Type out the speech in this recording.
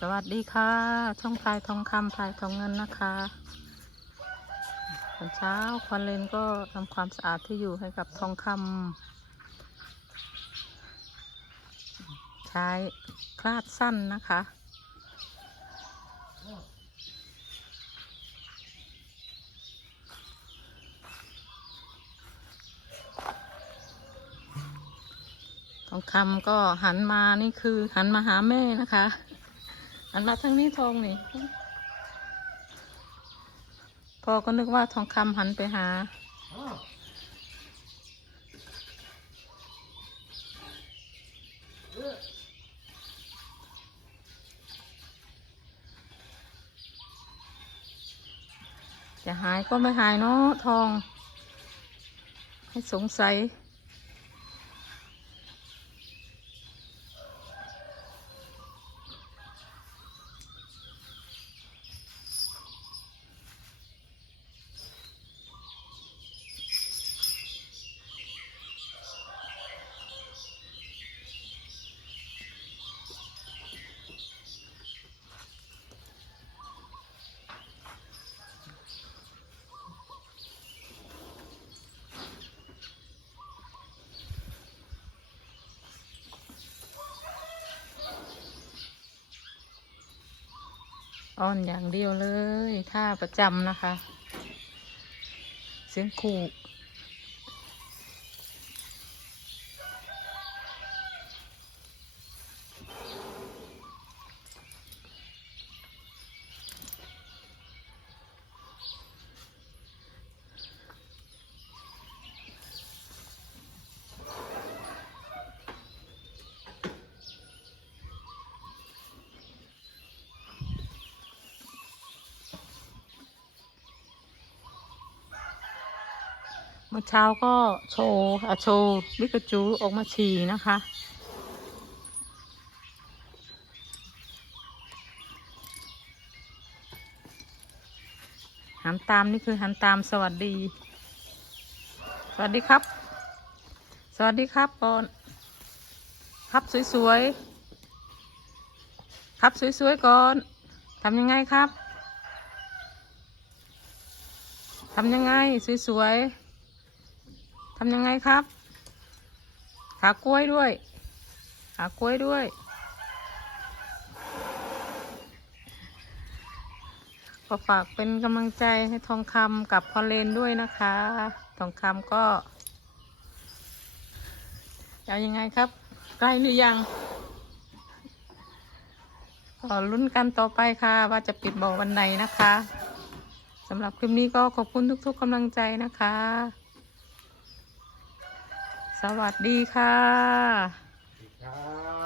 สวัสดีค่ะ ช่องพายทองคำพายทองเงินนะคะตอนเช้าควันเลนก็ทำความสะอาดที่อยู่ให้กับทองคำใช้คลาดสั้นนะคะ ทองคำก็หันมานี่คือหันมาหาแม่นะคะ หันมาทางนี้ทองนี่พ่อก็นึกว่าทองคำหันไปหา จะหายก็ไม่หายเนาะทอง ให้สงสัย อ้อนอย่างเดียวเลยท่าประจำนะคะ เสียงขู่ มื่อเช้าก็โชว์อะโชว์วิกจูออกมาฉี่นะคะ หันตามนี่คือหันตามสวัสดี สวัสดีครับ สวัสดีครับก่อนครับสวยๆครับสวยๆก่อนทำยังไงครับทำยังไงสวยๆ ทำยังไงครับ ขากล้วยด้วย ขากล้วยด้วยก็ฝากเป็นกำลังใจให้ทองคำกับพอลเลนด้วยนะคะ ทองคำก็จะยังไงครับ ใกล้หรือยังก็ลุ้นกันต่อไปค่ะ ว่าจะปิดบ่อวันไหนนะคะสำหรับคลิปนี้ก็ขอบคุณทุกๆกำลังใจนะคะ สวัสดีค่ะครับ